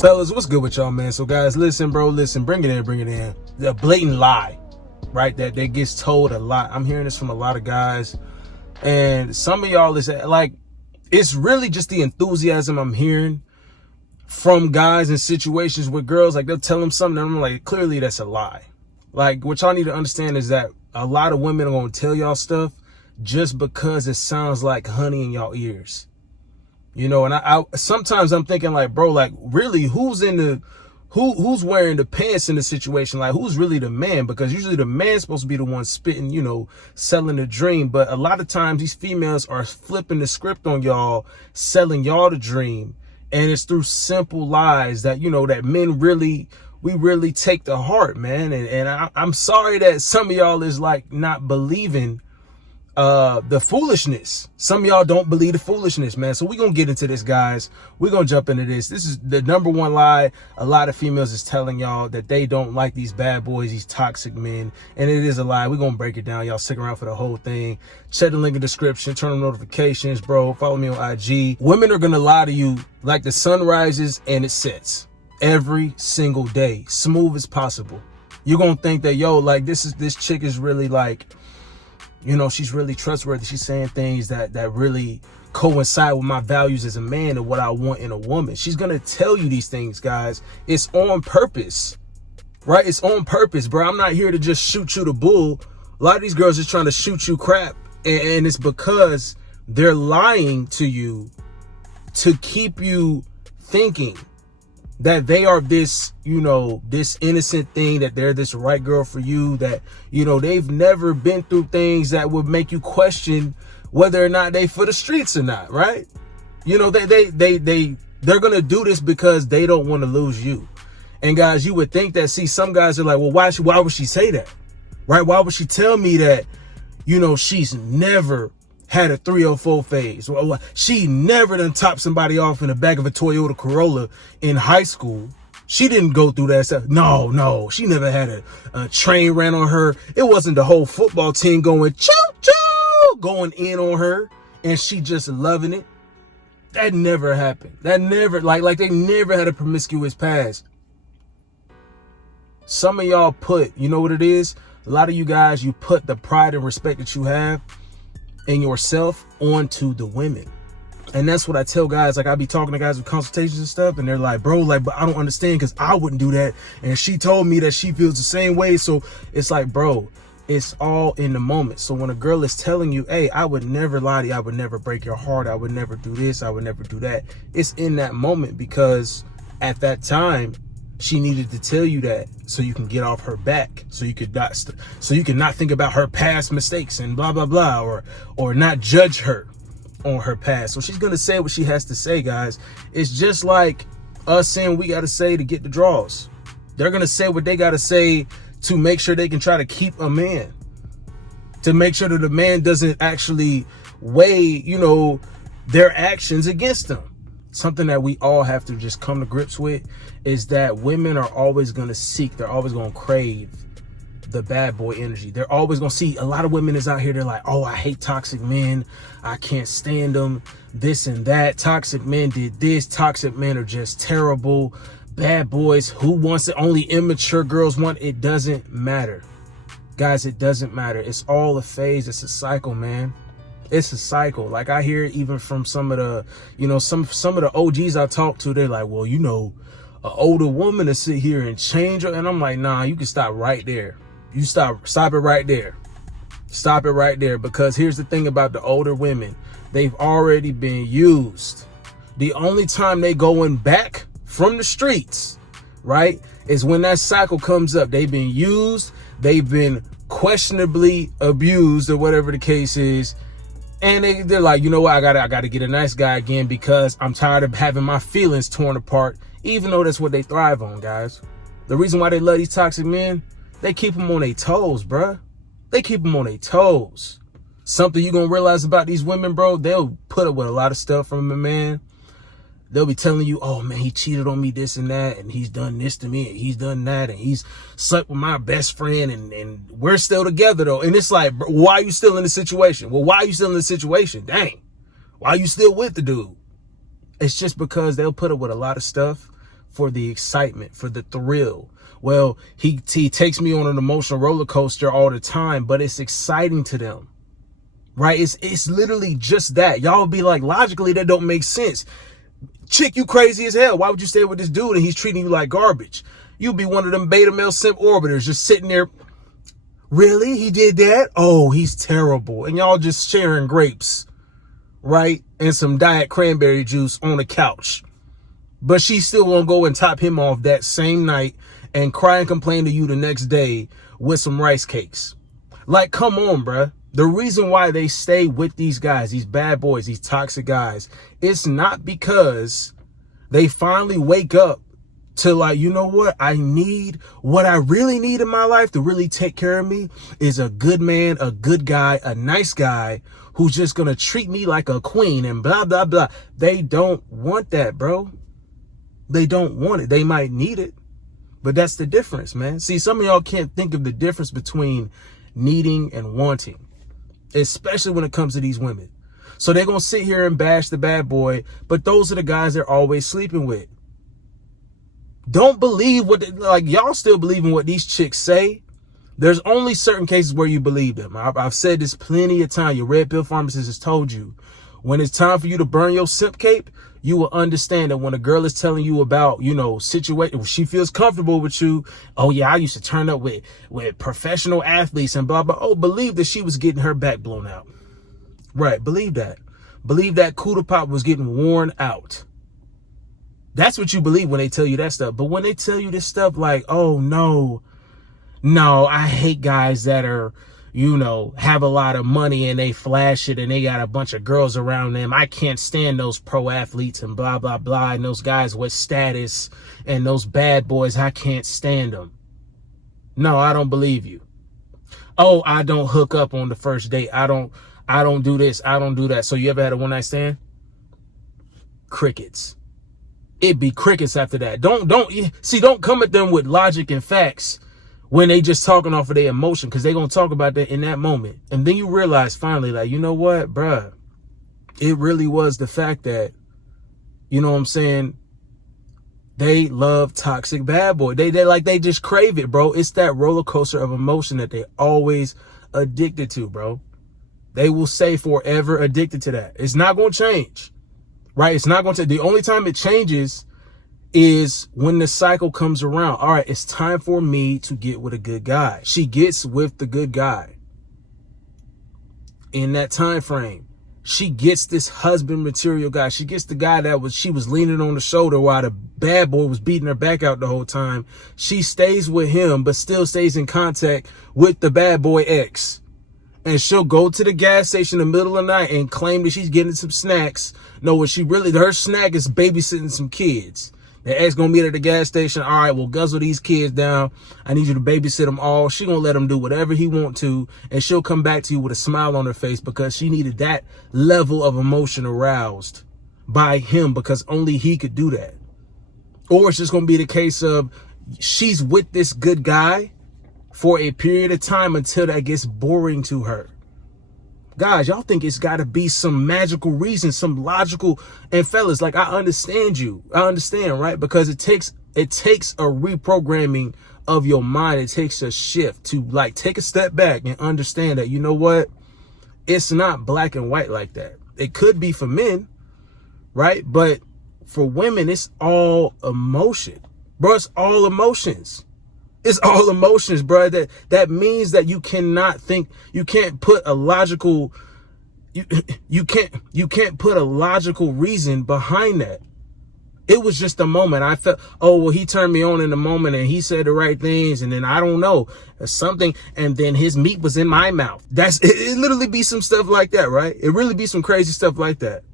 Fellas, what's good with y'all, man? So guys, listen, bro, listen, bring it in. The blatant lie, right? That gets told a lot. I'm hearing this from a lot of guys. And some of y'all is like, it's really just the enthusiasm I'm hearing from guys in situations with girls. Like, they'll tell them something, and I'm like, clearly that's a lie. Like, what y'all need to understand is that a lot of women are going to tell y'all stuff just because it sounds like honey in y'all ears. You know, and I sometimes I'm thinking like, bro, like, really, who's wearing the pants in the situation? Like, who's really the man? Because usually the man's supposed to be the one spitting, you know, selling the dream. But a lot of times these females are flipping the script on y'all, selling y'all the dream. And it's through simple lies that, you know, that men we really take to heart, man. And I'm sorry that some of y'all is like not believing the foolishness. Some of y'all don't believe the foolishness, man. So we're gonna get into this, guys. We're gonna jump into this. This is the number one lie a lot of females is telling y'all, that they don't like these bad boys, these toxic men. And it is a lie. We're gonna break it down. Y'all stick around for the whole thing. Check the link in the description, turn on notifications, bro. Follow me on IG. Women are gonna lie to you like the sun rises and it sets every single day, smooth as possible. You're gonna think that, yo, like, this chick is really like, you know, she's really trustworthy. She's saying things that really coincide with my values as a man and what I want in a woman. She's going to tell you these things, guys. It's on purpose, right? It's on purpose, bro. I'm not here to just shoot you the bull. A lot of these girls just trying to shoot you crap. And it's because they're lying to you to keep you thinking that they are this, you know, this innocent thing, that they're this right girl for you, that, you know, they've never been through things that would make you question whether or not they for the streets or not, right? You know, they're going to do this because they don't want to lose you. And guys, you would think that, see, some guys are like, well, why would she say that? Right? Why would she tell me that, you know, she's never had a 304 phase? Well, she never done topped somebody off in the back of a Toyota Corolla in high school. She didn't go through that stuff. No, she never had a train ran on her. It wasn't the whole football team going choo-choo, going in on her, and she just loving it. That never happened. That never, like they never had a promiscuous past. Some of y'all put, you know what it is? A lot of you guys, you put the pride and respect that you have and yourself onto the women. And that's what I tell guys. Like, I be talking to guys with consultations and stuff, and they're like, bro, like, but I don't understand, because I wouldn't do that, and she told me that she feels the same way. So it's like, bro, it's all in the moment. So when a girl is telling you, hey, I would never lie to you, I would never break your heart, I would never do this, I would never do that, it's in that moment, because at that time she needed to tell you that so you can get off her back, so you could not think about her past mistakes and blah blah blah, or not judge her on her past. So she's gonna say what she has to say, guys. It's just like us saying we gotta say to get the draws. They're gonna say what they gotta say to make sure they can try to keep a man, to make sure that the man doesn't actually weigh, you know, their actions against them. Something that we all have to just come to grips with is that women are always going to seek, they're always going to crave the bad boy energy. They're always going to see, a lot of women is out here, they're like, oh, I hate toxic men, I can't stand them, this and that, toxic men did this, toxic men are just terrible, bad boys, who wants it, only immature girls want it. Doesn't matter, guys. It doesn't matter. It's all a phase. It's a cycle, man. It's a cycle. Like, I hear it even from some of the, you know, some of the OGs I talk to. They're like, well, you know, an older woman to sit here and change her. And I'm like, nah, you can stop right there. You stop it right there. Stop it right there. Because here's the thing about the older women. They've already been used. The only time they going back from the streets, right, is when that cycle comes up. They've been used. They've been questionably abused, or whatever the case is. And they're like, you know what, I gotta get a nice guy again, because I'm tired of having my feelings torn apart, even though that's what they thrive on, guys. The reason why they love these toxic men, they keep them on their toes, bruh. They keep them on their toes. Something you're gonna realize about these women, bro, they'll put up with a lot of stuff from a man. They'll be telling you, oh man, he cheated on me, this and that, and he's done this to me, and he's done that, and he's slept with my best friend, and we're still together though. And it's like, bro, why are you still in the situation? Well, why are you still in the situation? Dang, why are you still with the dude? It's just because they'll put up with a lot of stuff for the excitement, for the thrill. Well, he takes me on an emotional roller coaster all the time, but it's exciting to them, right? It's literally just that. Y'all be like, logically, that don't make sense. Chick, you crazy as hell. Why would you stay with this dude and he's treating you like garbage? You'd be one of them beta male simp orbiters just sitting there. Really? He did that? Oh, he's terrible. And y'all just sharing grapes, right? And some diet cranberry juice on the couch. But she's still gonna go and top him off that same night and cry and complain to you the next day with some rice cakes. Like, come on, bruh. The reason why they stay with these guys, these bad boys, these toxic guys, it's not because they finally wake up to like, you know what? What I really need in my life to really take care of me is a good man, a good guy, a nice guy who's just going to treat me like a queen and blah, blah, blah. They don't want that, bro. They don't want it. They might need it, but that's the difference, man. See, some of y'all can't think of the difference between needing and wanting, especially when it comes to these women. So they're going to sit here and bash the bad boy, but those are the guys they're always sleeping with. Don't believe y'all still believe in what these chicks say. There's only certain cases where you believe them. I've said this plenty of times. Your red pill pharmacist has told you, when it's time for you to burn your simp cape, you will understand that when a girl is telling you about, situation, she feels comfortable with you. Oh yeah, I used to turn up with professional athletes and blah, blah. Oh, believe that she was getting her back blown out. Right. Believe that. Believe that Cuda Pop was getting worn out. That's what you believe when they tell you that stuff. But when they tell you this stuff like, oh no, I hate guys that are, have a lot of money and they flash it and they got a bunch of girls around them. I can't stand those pro athletes and blah, blah, blah. And those guys with status and those bad boys, I can't stand them. No, I don't believe you. Oh, I don't hook up on the first date. I don't do this. I don't do that. So you ever had a one night stand? Crickets. It'd be crickets after that. Don't come at them with logic and facts when they just talking off of their emotion, because they gonna talk about that in that moment. And then you realize finally, like, you know what, bruh, it really was the fact that, you know what I'm saying, they love toxic bad boy. They just crave it, bro. It's that roller coaster of emotion that they always addicted to, bro. They will say forever addicted to that. It's not gonna change. Right? It's not going to. The only time it changes is when the cycle comes around. All right, it's time for me to get with a good guy. She gets with the good guy. In that time frame, she gets this husband material guy. She gets the guy she was leaning on the shoulder while the bad boy was beating her back out the whole time. She stays with him, but still stays in contact with the bad boy ex. And she'll go to the gas station in the middle of the night and claim that she's getting some snacks. No, what her snack is babysitting some kids. The ex gonna meet at the gas station. All right, well, guzzle these kids down. I need you to babysit them all. She gonna let him do whatever he want to. And she'll come back to you with a smile on her face because she needed that level of emotion aroused by him because only he could do that. Or it's just gonna be the case of she's with this good guy for a period of time until that gets boring to her. Guys, y'all think it's got to be some magical reason, some logical, and fellas, like, I understand you. I understand, right? Because it takes a reprogramming of your mind. It takes a shift to like take a step back and understand that, you know what? It's not black and white like that. It could be for men, right? But for women, it's all emotion. Bro, it's all emotions. It's all emotions, bro. That means that you cannot think, you can't put a logical, you can't put a logical reason behind that. It was just a moment. I felt, oh, well, he turned me on in the moment and he said the right things. And then I don't know, something. And then his meat was in my mouth. It literally be some stuff like that, right? It really be some crazy stuff like that.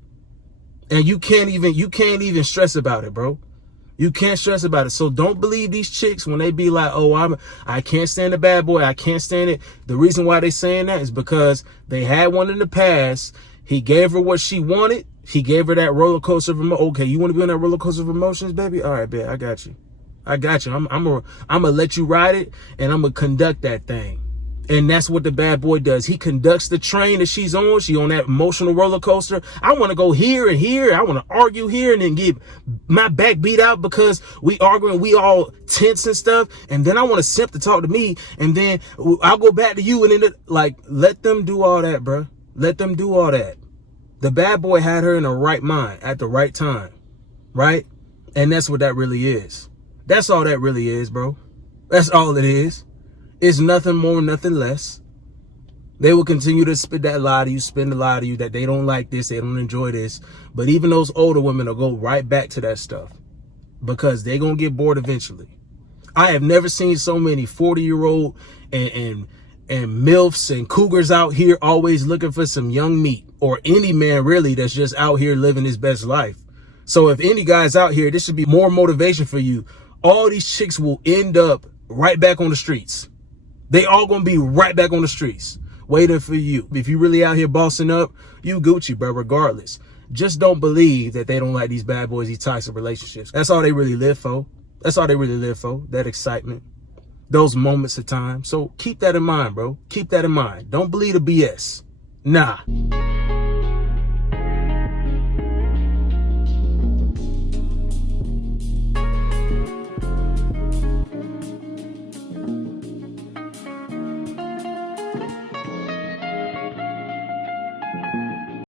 And you can't even stress about it, bro. You can't stress about it. So don't believe these chicks when they be like, oh, I can't stand the bad boy. I can't stand it. The reason why they saying that is because they had one in the past. He gave her what she wanted. He gave her that roller coaster of emotions. Okay, you want to be on that roller coaster of emotions, baby? All right, babe, I got you. I'm gonna let you ride it, and I'm gonna conduct that thing. And that's what the bad boy does. He conducts the train that she's on. She on that emotional roller coaster. I want to go here and here. I want to argue here and then get my back beat out because we arguing, we all tense and stuff. And then I want a simp to talk to me. And then I'll go back to you. And then like, let them do all that, bro. Let them do all that. The bad boy had her in the right mind at the right time. Right? And that's what that really is. That's all that really is, bro. That's all it is. It's nothing more, nothing less. They will continue to spin that lie to you, spin the lie to you that they don't like this, they don't enjoy this. But even those older women will go right back to that stuff because they're going to get bored eventually. I have never seen so many 40-year-old and MILFs and cougars out here always looking for some young meat, or any man really that's just out here living his best life. So if any guys out here, this should be more motivation for you. All these chicks will end up right back on the streets. They all gonna be right back on the streets waiting for you. If you really out here bossing up, you Gucci, bro, regardless. Just don't believe that they don't like these bad boys, these toxic relationships. That's all they really live for. That's all they really live for, that excitement, those moments of time. So keep that in mind, bro. Keep that in mind. Don't believe the BS. Nah.